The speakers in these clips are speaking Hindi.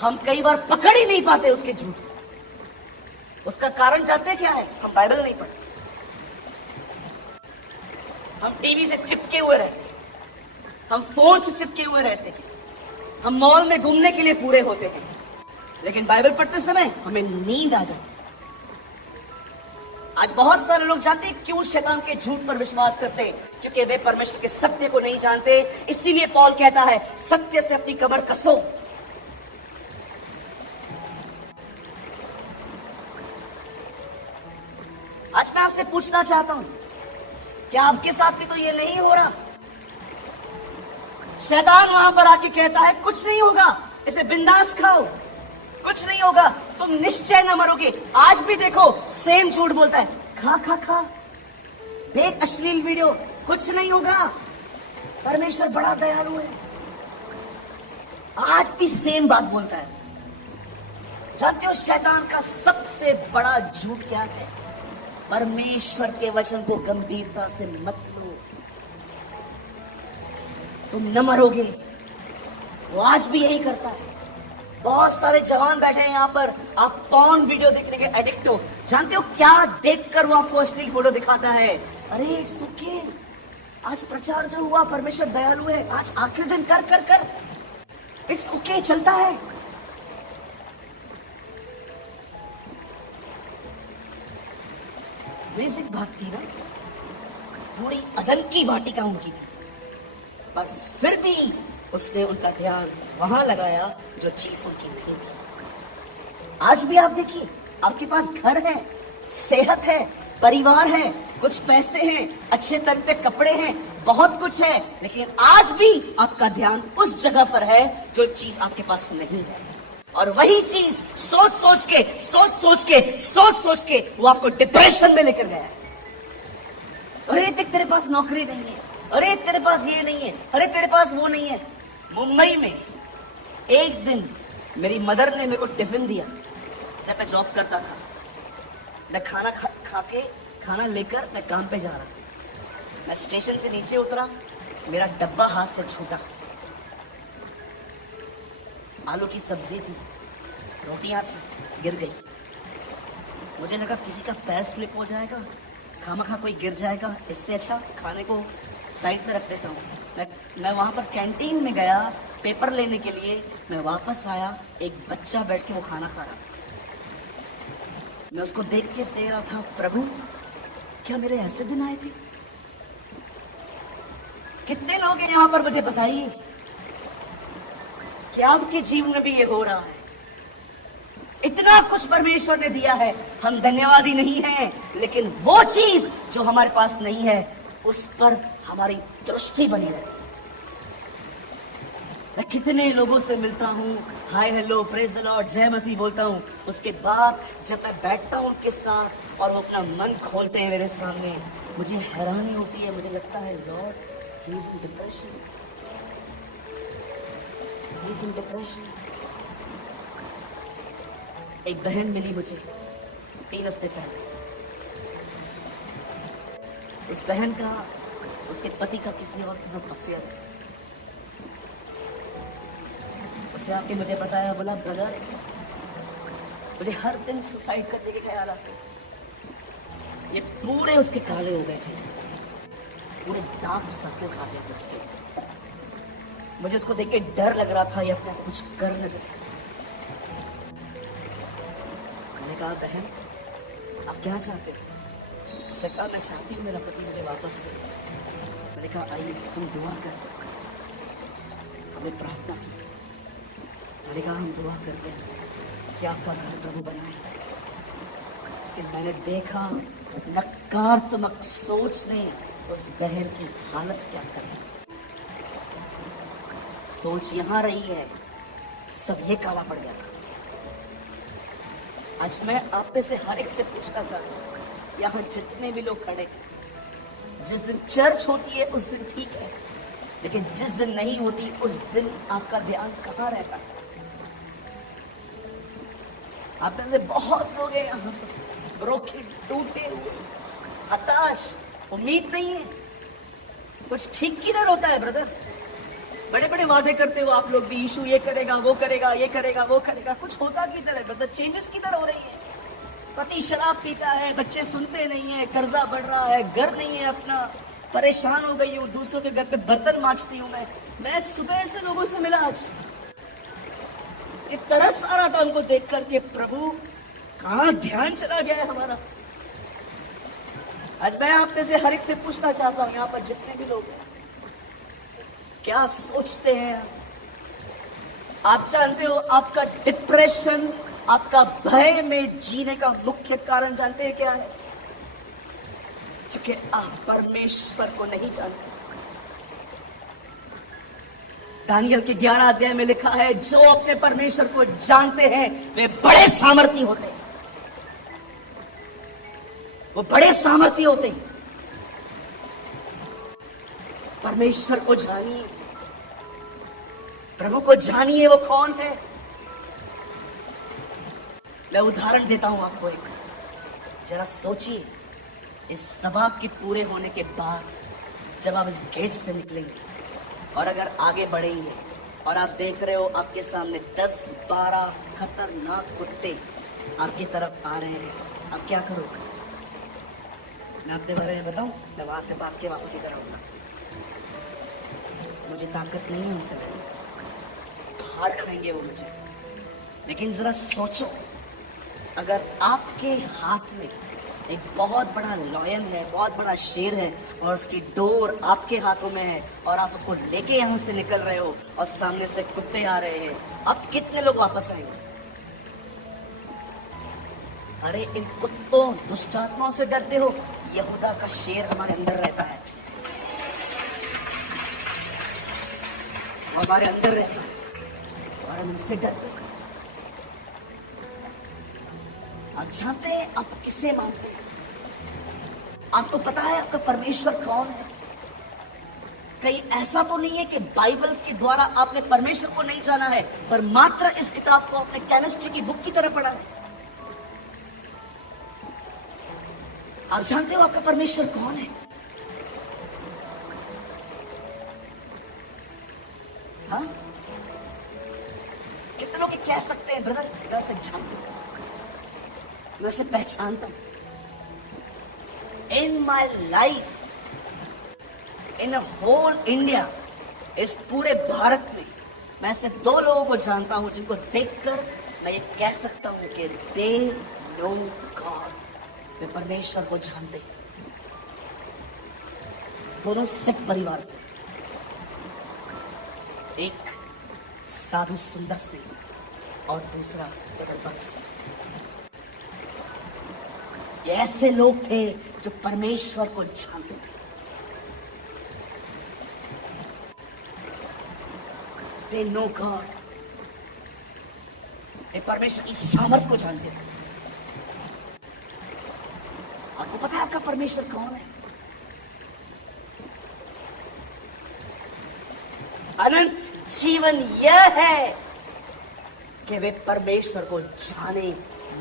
हम कई बार पकड़ ही नहीं पाते उसके झूठ को। उसका कारण जानते क्या है? हम बाइबल नहीं पढ़ते, हम टीवी से चिपके हुए रहते हैं, हम फोन से चिपके हुए रहते हैं, हम मॉल में घूमने के लिए पूरे होते हैं, लेकिन बाइबल पढ़ते समय हमें नींद आ जाती है। आज बहुत सारे लोग जानते हैं क्यों शैतान के झूठ पर विश्वास करते हैं? क्योंकि वे परमेश्वर के सत्य को नहीं जानते। इसीलिए पौल कहता है सत्य से अपनी कमर कसो। आज मैं आपसे पूछना चाहता हूं, क्या आपके साथ भी तो ये नहीं हो रहा? शैतान वहां पर आके कहता है कुछ नहीं होगा, इसे बिंदास खाओ, कुछ नहीं होगा, तुम निश्चय न मरोगे। आज भी देखो सेम झूठ बोलता है, खा खा खा, देख अश्लील वीडियो, कुछ नहीं होगा, परमेश्वर बड़ा दयालु है। आज भी सेम बात बोलता है। जानते हो शैतान का सबसे बड़ा झूठ क्या है? परमेश्वर के वचन को गंभीरता से मत लो, तुम न मरोगे। वो आज भी यही करता है। बहुत सारे जवान बैठे हैं यहाँ पर, आप पॉर्न वीडियो देखने के एडिक्ट हो। जानते हो क्या देखकर वो आपको अश्लील फोटो दिखाता है? अरे इट्स ओके, आज प्रचार जो हुआ परमेश्वर दयालु है, आज आखिरी दिन कर कर कर, इट्स ओके, चलता है। बेसिक बात थी ना, पूरी अदन की वाटिका उनकी थी, पर फिर भी उसने उनका ध्यान वहां लगाया जो चीज उनकी नहीं थी। आज भी आप देखिए, आपके पास घर है, सेहत है, परिवार है, कुछ पैसे हैं, अच्छे तरह पे कपड़े हैं, बहुत कुछ है, लेकिन आज भी आपका ध्यान उस जगह पर है जो चीज आपके पास नहीं है। और वही चीज सोच सोच के वो आपको डिप्रेशन में लेकर गया है। अरे तेरे पास नौकरी नहीं है, अरे तेरे पास ये नहीं है, अरे तेरे पास वो नहीं है। मुंबई में एक दिन मेरी मदर ने मेरे को टिफिन दिया जब मैं जॉब करता था। मैं खाना लेकर मैं काम पे जा रहा। मैं स्टेशन से नीचे उतरा, मेरा डब्बा हाथ से छूटा। आलू की सब्जी थी, रोटियां थी, गिर गई। मुझे लगा किसी का पैर स्लिप हो जाएगा, खामखा कोई गिर जाएगा, इससे अच्छा खाने को साइड में रख देता हूँ। मैं वहां पर कैंटीन में गया पेपर लेने के लिए। मैं वापस आया, एक बच्चा बैठ के वो खाना खा रहा। मैं उसको देख के दे रहा था, प्रभु क्या मेरे ऐसे दिन आए थे? कितने लोग हैं यहाँ पर, मुझे बताइए कि आपके जीवन में भी ये हो रहा है? इतना कुछ परमेश्वर ने दिया है, हम धन्यवादी नहीं हैं, लेकिन वो चीज जो हमारे पास नहीं है उस पर हमारी दृष्टि बनी रहती। मैं कितने लोगों से मिलता हूँ, hi hello praise the Lord जय मसीह बोलता हूँ, उसके बाद जब मैं बैठता हूँ उनके साथ और वो अपना मन खोलते हैं मेरे सामने, मुझे हैरानी होती है। मुझे लगता है Lord he is in depression, he is in depression. एक बहन मिली मुझे 3 हफ्ते पहले। उस बहन का उसके पति का किसी और के साथ अफेयर है। उसने आके मुझे बताया, बोला ब्रदर मुझे हर दिन सुसाइड करने के ख्याल आते। ये पूरे उसके काले हो गए थे, पूरे डार्क सर्कल्स आ गए थे उसके। मुझे उसको देख के डर लग रहा था ये अपने आप कुछ कर न दे। मैंने कहा बहन आप क्या चाहते हो? उसने कहा मैं चाहती हूँ मेरा पति मुझे वापस करे। मैंने कहा आइए तुम दुआ कर। हमने प्रार्थना की। मैंने कहा हम दुआ करते हैं कि आपका घर प्रभु बनाए। लेकिन मैंने देखा नकारात्मक सोच ने उस बहन की हालत क्या कर दी। सोच यहां रही है, सब ये काला पड़ गया था। आज मैं आप में से हर एक से पूछना चाहता हूँ, यहाँ जितने भी लोग खड़े, जिस दिन चर्च होती है उस दिन ठीक है, लेकिन जिस दिन नहीं होती उस दिन आपका ध्यान कहाँ रहता है? आप में से बहुत लोग हैं यहाँ पर ब्रोकन, टूटे हुए, हताश, उम्मीद नहीं है। कुछ ठीक किधर होता है ब्रदर? बड़े बड़े वादे करते हो आप लोग भी, यीशु ये करेगा, वो करेगा, ये करेगा, वो करेगा, कुछ होता किधर है? मतलब चेंजेस किधर हो रही है? पति शराब पीता है, बच्चे सुनते नहीं है, कर्जा बढ़ रहा है, घर नहीं है अपना, परेशान हो गई हूँ, दूसरों के घर पे बर्तन मांजती हूँ मैं सुबह से लोगों से मिला आज, ये तरस आ रहा था उनको देख करके, प्रभु कहां ध्यान चला गया है हमारा। आज मैं आप में से हर एक से पूछना चाहता हूं, यहां पर जितने भी लोग हैं, क्या सोचते हैं आप? जानते हो आपका डिप्रेशन, आपका भय में जीने का मुख्य कारण जानते हैं क्या है? क्योंकि आप परमेश्वर को नहीं जानते। दानियल के 11 अध्याय में लिखा है, जो अपने परमेश्वर को जानते हैं वे बड़े सामर्थी होते हैं, वो बड़े सामर्थी होते हैं। परमेश्वर को जानिए, प्रभु को जानिए, वो कौन है। मैं उदाहरण देता हूं आपको एक, जरा सोचिए, इस सभा के पूरे होने के बाद जब आप इस गेट से निकलेंगे और अगर आगे बढ़ेंगे और आप देख रहे हो आपके सामने 10-12 खतरनाक कुत्ते आपकी तरफ आ रहे हैं, आप क्या करोगे? मैं अपने बारे में बताऊं, मैं वहां से भाग के वापस इधर आऊंगा, मुझे ताकत नहीं है उनसे लड़ने, फाड़ खाएंगे वो मुझे। लेकिन जरा सोचो, अगर आपके हाथ में एक बहुत बड़ा लॉयन है, बहुत बड़ा शेर है और उसकी डोर आपके हाथों में है और आप उसको लेके यहां से निकल रहे हो और सामने से कुत्ते आ रहे हैं, अब कितने लोग वापस आएंगे? अरे इन कुत्तों, दुष्ट आत्माओं से डरते हो? यहूदा का शेर हमारे अंदर रहता है, हमारे अंदर रहता है और हम इनसे डरते हैं। आप जानते हैं आप किसे मानते हैं? आपको पता है आपका परमेश्वर कौन है? कहीं ऐसा तो नहीं है कि बाइबल के द्वारा आपने परमेश्वर को नहीं जाना है, पर मात्र इस किताब को आपने केमिस्ट्री की बुक की तरह पढ़ा है। आप जानते हो आपका परमेश्वर कौन है? हाँ, कितने लोग कह सकते हैं, ब्रदर मैं उसे जानता हूं, मैं उसे पहचानता हूं। In my life, in whole India, इस पूरे भारत में मैं ऐसे 2 लोगों को जानता हूं जिनको देखकर मैं ये कह सकता हूं कि दे नो गॉड, वे परमेश्वर को जानते हैं। दोनों सिख परिवार से, एक साधु सुंदर सिंह और दूसरा ब्रदर भक्त सिंह। ये ऐसे लोग थे जो परमेश्वर को जानते थे। They know God. ये परमेश्वर की सामर्थ को जानते थे। आपको पता है आपका परमेश्वर कौन है? अनंत जीवन यह है कि वे परमेश्वर को जाने।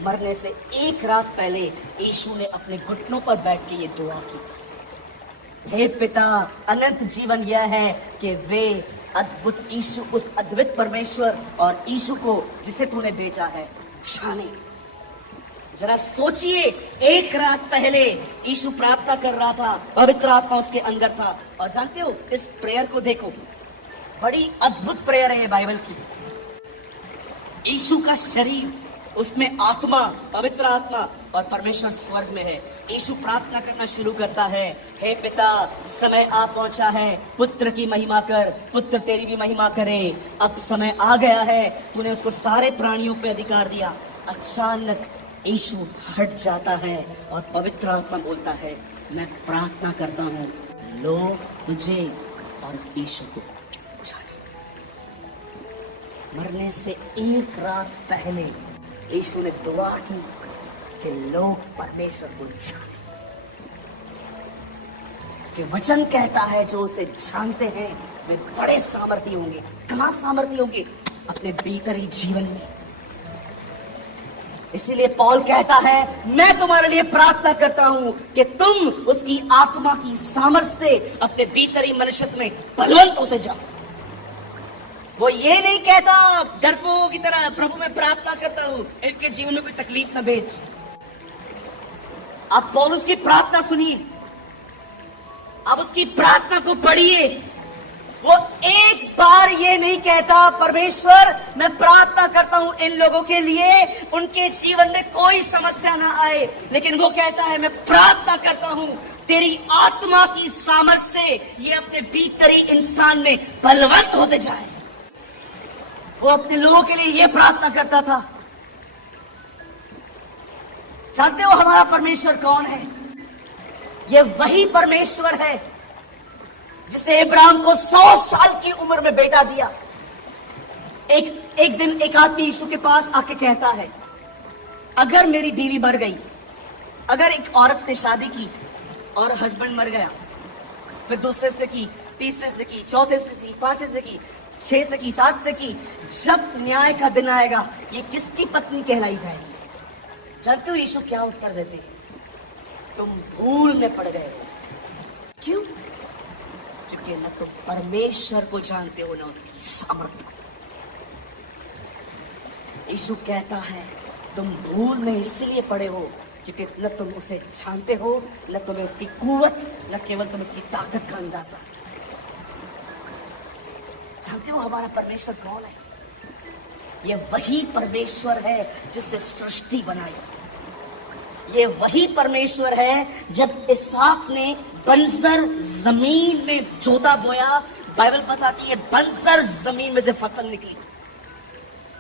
मरने से एक रात पहले यीशु ने अपने घुटनों पर बैठ के ये दुआ की थी, हे पिता, अनंत जीवन यह है कि वे अद्भुत यीशु, उस अद्भुत परमेश्वर और यीशु को जिसे तूने भेजा है, जाने। जरा सोचिए, एक रात पहले यीशु प्रार्थना कर रहा था, पवित्र आत्मा उसके अंदर था। और जानते हो, इस प्रेयर को देखो, बड़ी अद्भुत प्रेयर है बाइबल की। यीशु का शरीर, उसमें आत्मा, पवित्र आत्मा, और परमेश्वर स्वर्ग में है। यीशु प्रार्थना करना शुरू करता है, हे पिता, समय आ पहुंचा है, पुत्र की महिमा कर, पुत्र तेरी भी महिमा करे। अब समय आ गया है, तूने उसको सारे प्राणियों पे अधिकार दिया। अचानक यीशु हट जाता है और पवित्र आत्मा बोलता है, मैं प्रार्थना करता हूं, लो तुझे और उस यीशु को जाने। मरने से एक रात पहले यीशु ने दुआ की कि लोग परमेश्वर को जाने, कि वचन कहता है जो उसे जानते हैं वे बड़े सामर्थी होंगे। कहां सामर्थी होंगे? अपने भीतरी जीवन में। इसीलिए पौल कहता है, मैं तुम्हारे लिए प्रार्थना करता हूं कि तुम उसकी आत्मा की सामर्थ्य से अपने भीतरी मनुष्य में बलवंत होते जाओ। वो ये नहीं कहता डरपोकों की तरह प्रभु मैं प्रार्थना करता हूं इनके जीवन में कोई तकलीफ ना भेज। आप पौलुस की प्रार्थना सुनिए, आप उसकी प्रार्थना को पढ़िए। वो एक बार ये नहीं कहता परमेश्वर मैं प्रार्थना करता हूं इन लोगों के लिए उनके जीवन में कोई समस्या ना आए, लेकिन वो कहता है मैं प्रार्थना करता हूं तेरी आत्मा की सामर्थ्य से ये अपने भीतरी इंसान में बलवंत होते जाए। वो अपने लोगों के लिए ये प्रार्थना करता था। जानते हो हमारा परमेश्वर कौन है? ये वही परमेश्वर है जिसने इब्राहिम को 100 साल की उम्र में बेटा दिया। एक दिन एक आदमी यीशु के पास आके कहता है अगर मेरी बीवी मर गई, अगर एक औरत ने शादी की और हस्बैंड मर गया, फिर दूसरे से की, तीसरे से की, चौथे से की, पांचवे से की, 6 से की, 7 से की, जब न्याय का दिन आएगा ये किसकी पत्नी कहलाई जाएगी? जानते हो यीशु क्या उत्तर देते हैं? तुम भूल में पड़ गए हो। क्यों? क्योंकि न तुम परमेश्वर को जानते हो न उसकी सामर्थ्य को। यीशु कहता है तुम भूल में इसलिए पड़े हो क्योंकि न तुम उसे जानते हो, न तुम्हें उसकी कुवत, न केवल तुम उसकी ताकत का अंदाजा। जानते हो हमारा परमेश्वर कौन है? ये वही परमेश्वर है जिसने सृष्टि बनाई। ये वही परमेश्वर है जब इसहाक ने बंजर जमीन में जोता बोया, बाइबल बताती है बंजर जमीन में से फसल निकली।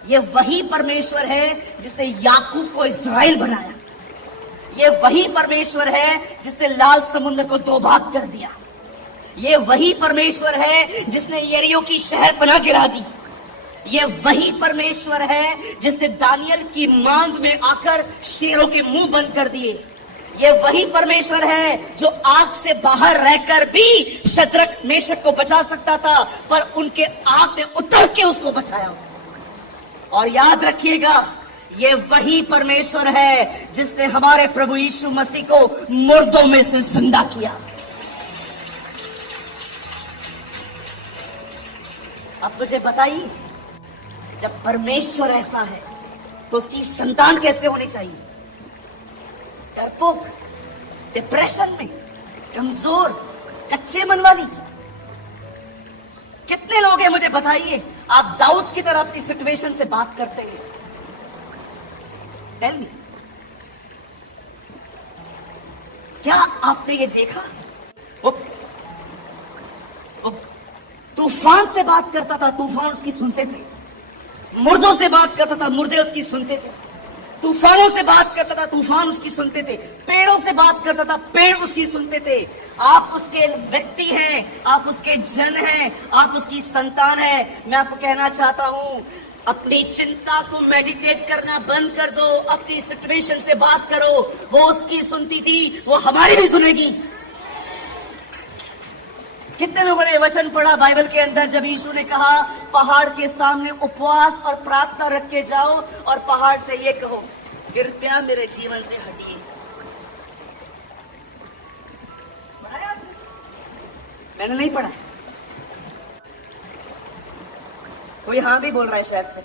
ये वही परमेश्वर है जिसने याकूब को इस्राएल बनाया। ये वही परमेश्वर है जिसने लाल समुद्र को 2 भाग कर दिया। ये वही परमेश्वर है जिसने यरीहो की शहर पनाह गिरा दी। ये वही परमेश्वर है जिसने दानियल की मांग में आकर शेरों के मुंह बंद कर दिए। ये वही परमेश्वर है जो आग से बाहर रहकर भी शद्रक मेशक को बचा सकता था, पर उनके आग में उतर के उसको बचाया उसने। और याद रखिएगा ये वही परमेश्वर है जिसने हमारे प्रभु यीशु मसीह को मुर्दों में से जिंदा किया। अब मुझे बताइए जब परमेश्वर ऐसा है तो उसकी संतान कैसे होनी चाहिए? डरपोक, डिप्रेशन में, कमजोर, कच्चे मन वाली। कितने लोग हैं मुझे बताइए आप दाऊद की तरह अपनी सिचुएशन से बात करते हैं? टेल मी, क्या आपने ये देखा? वो तूफान से बात करता था, तूफान उसकी सुनते थे। मुर्दों से बात करता था, मुर्दे उसकी सुनते थे। तूफानों से बात करता था, तूफान उसकी सुनते थे। पेड़ों से बात करता था, पेड़ उसकी सुनते थे। आप उसके व्यक्ति हैं, आप उसके जन हैं, आप उसकी संतान हैं। मैं आपको कहना चाहता हूं अपनी चिंता को मेडिटेट करना बंद कर दो, अपनी सिचुएशन से बात करो। वो उसकी सुनती थी, वो हमारी भी सुनेगी। कितने लोगों ने वचन पढ़ा बाइबल के अंदर जब यीशु ने कहा पहाड़ के सामने उपवास और प्रार्थना रख के जाओ और पहाड़ से ये कहो कृपया मेरे जीवन से हटिए। पढ़ाया आपने? मैंने नहीं पढ़ा। कोई हाँ भी बोल रहा है शायद से।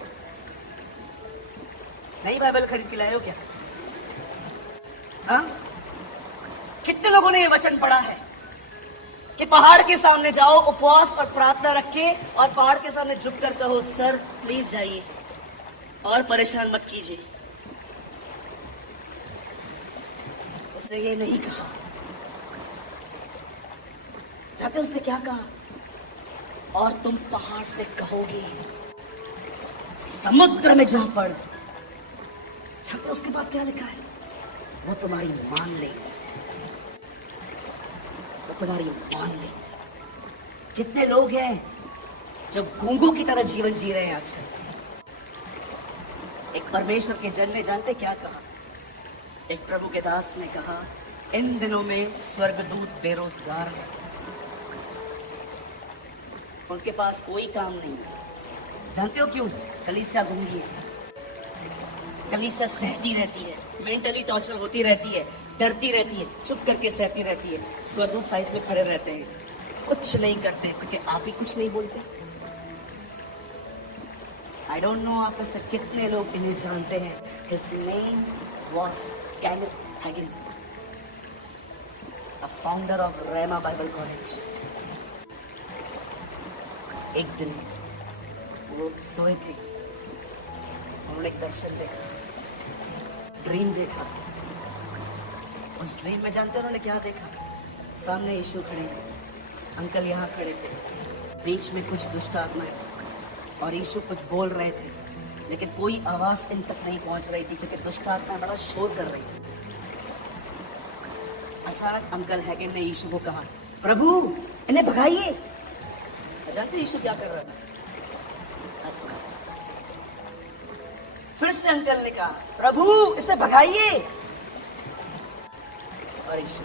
नहीं बाइबल खरीद के लाए हो क्या? हाँ? कितने लोगों ने ये वचन पढ़ा है कि पहाड़ के सामने जाओ, उपवास और प्रार्थना रखे और पहाड़ के सामने झुककर कहो सर प्लीज जाइए और परेशान मत कीजिए? उसने ये नहीं कहा। चाहते उसने क्या कहा? और तुम पहाड़ से कहोगे समुद्र में जा पड़। चाहते उसके बाद क्या लिखा है? वो तुम्हारी मान लेगी, तुम्हारी मान ले। कितने लोग हैं जो गूंगों की तरह जीवन जी रहे हैं आजकल? एक परमेश्वर के जन ने जानते क्या कहा? एक प्रभु के दास ने कहा इन दिनों में स्वर्गदूत बेरोजगार है, उनके पास कोई काम नहीं है। जानते हो क्यों? कलीसिया गूंगी है, कलीसिया सहती रहती है, मेंटली टॉर्चर होती रहती है, डरती रहती है, चुप करके सहती रहती है। स्वर्गदूत साइड में खड़े रहते हैं, कुछ नहीं करते क्योंकि आप ही कुछ नहीं बोलते। आई डोंट नो आप में से कितने लोग इन्हें जानते हैं। His name was Kenneth Hagin, a founder of Rhema Bible College. एक दिन वो सोए थे, उन्होंने एक दर्शन देखा, ड्रीम देखा। उस ड्रीम में जानते उन्होंने क्या देखा? सामने यीशु खड़े हैं, अंकल यहाँ खड़े थे, बीच में कुछ दुष्ट आत्माएं थी और यीशु कुछ बोल रहे थे, लेकिन कोई आवाज इन तक नहीं पहुंच रही थी क्योंकि दुष्ट आत्माएं बड़ा शोर कर रही थी। अचानक अंकल हैगिन ने यीशु को कहा, प्रभु इन्हें भगाइए। जानते यीशु क्या कर रहा था? फिर से अंकल ने कहा, प्रभु इसे भगाइए। और यीशु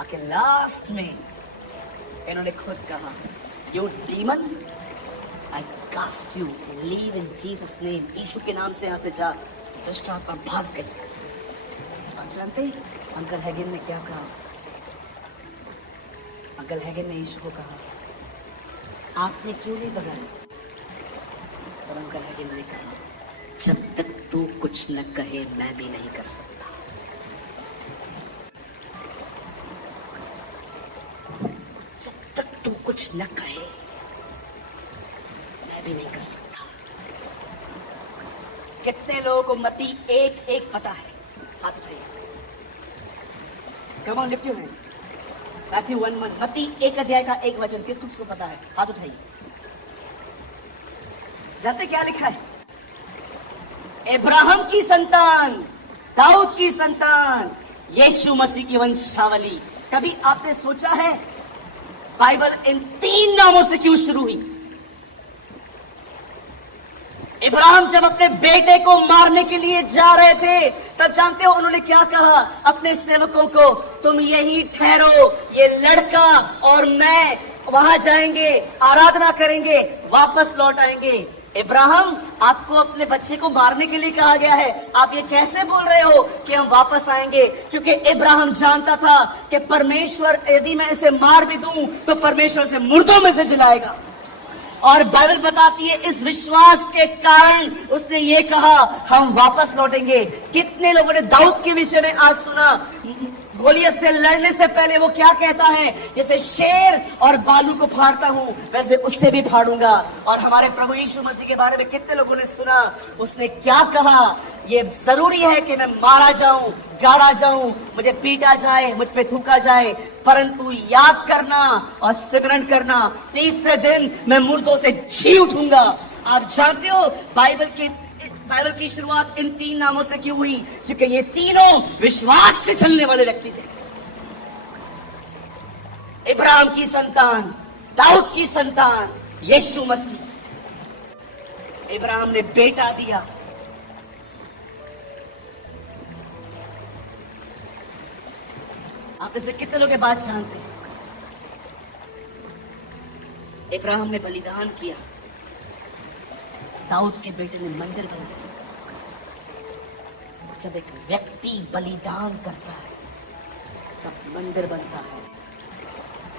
आखिर लास्ट में इन्होंने खुद कहा, you demon I cast you, leave in Jesus name. Yeshu के नाम से यहां से जा। दुष्ट आत्मा भाग गई। और जानते अंकल हैगिन ने क्या कहा? अंकल हैगिन ने यीशु को कहा, आपने क्यों नहीं भगाया? और अंकल हैगिन ने कहा, जब तक तू कुछ न कहे मैं भी नहीं कर सकता। जब तक तू कुछ न कहे मैं भी नहीं कर सकता। कितने लोगों को मत्ती 1:1 पता है? हाथ उठाइए। Come on, lift your hand. Matthew 1:1, मत्ती 1 अध्याय का 1 वचन किसको पता है? हाथ उठाइए। जानते क्या लिखा है? इब्राहिम की संतान, दाऊद की संतान, यीशु मसीह की वंशावली। कभी आपने सोचा है बाइबल इन 3 नामों से क्यों शुरू हुई? इब्राहिम जब अपने बेटे को मारने के लिए जा रहे थे, तब जानते हो उन्होंने क्या कहा अपने सेवकों को? तुम यही ठहरो, ये लड़का और मैं वहां जाएंगे, आराधना करेंगे, वापस लौट आएंगे। इब्राहिम, आपको अपने बच्चे को मारने के लिए कहा गया है, आप ये कैसे बोल रहे हो कि हम वापस आएंगे? क्योंकि इब्राहिम जानता था कि परमेश्वर यदि मैं इसे मार भी दूं तो परमेश्वर से मुर्दों में से जिलाएगा। और बाइबल बताती है इस विश्वास के कारण उसने ये कहा, हम वापस लौटेंगे। कितने लोगों ने दाऊद के विषय में आज सुना? गोलियत से लड़ने से पहले वो क्या कहता है? जैसे शेर और बालू को फाड़ता हूं वैसे उससे भी फाड़ूंगा। और हमारे प्रभु यीशु मसीह के बारे में कितने लोगों ने सुना? उसने क्या कहा? ये जरूरी है कि मैं मारा जाऊं, गाड़ा जाऊं, मुझे पीटा जाए, मुझ पे थूका जाए, परंतु याद करना और सिमरन करना, तीसरे दिन मैं मुर्दों से जी उठूंगा। आप जानते हो बाइबल की शुरुआत इन 3 नामों से क्यों हुई? क्योंकि ये तीनों विश्वास से चलने वाले व्यक्ति थे। इब्राहिम की संतान, दाऊद की संतान, यीशु मसीह। इब्राहिम ने बेटा दिया, आप इसे कितने लोग ये बात जानते हैं? इब्राहिम ने बलिदान किया, दाऊद के बेटे ने मंदिर बनाया। जब एक व्यक्ति बलिदान करता है तब मंदिर बनता है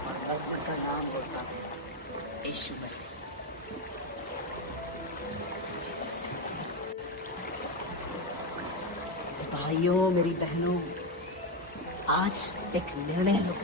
और मंदिर का नाम होता है यीशु मसीह। मेरे भाइयों, मेरी बहनों, आज एक निर्णय लो।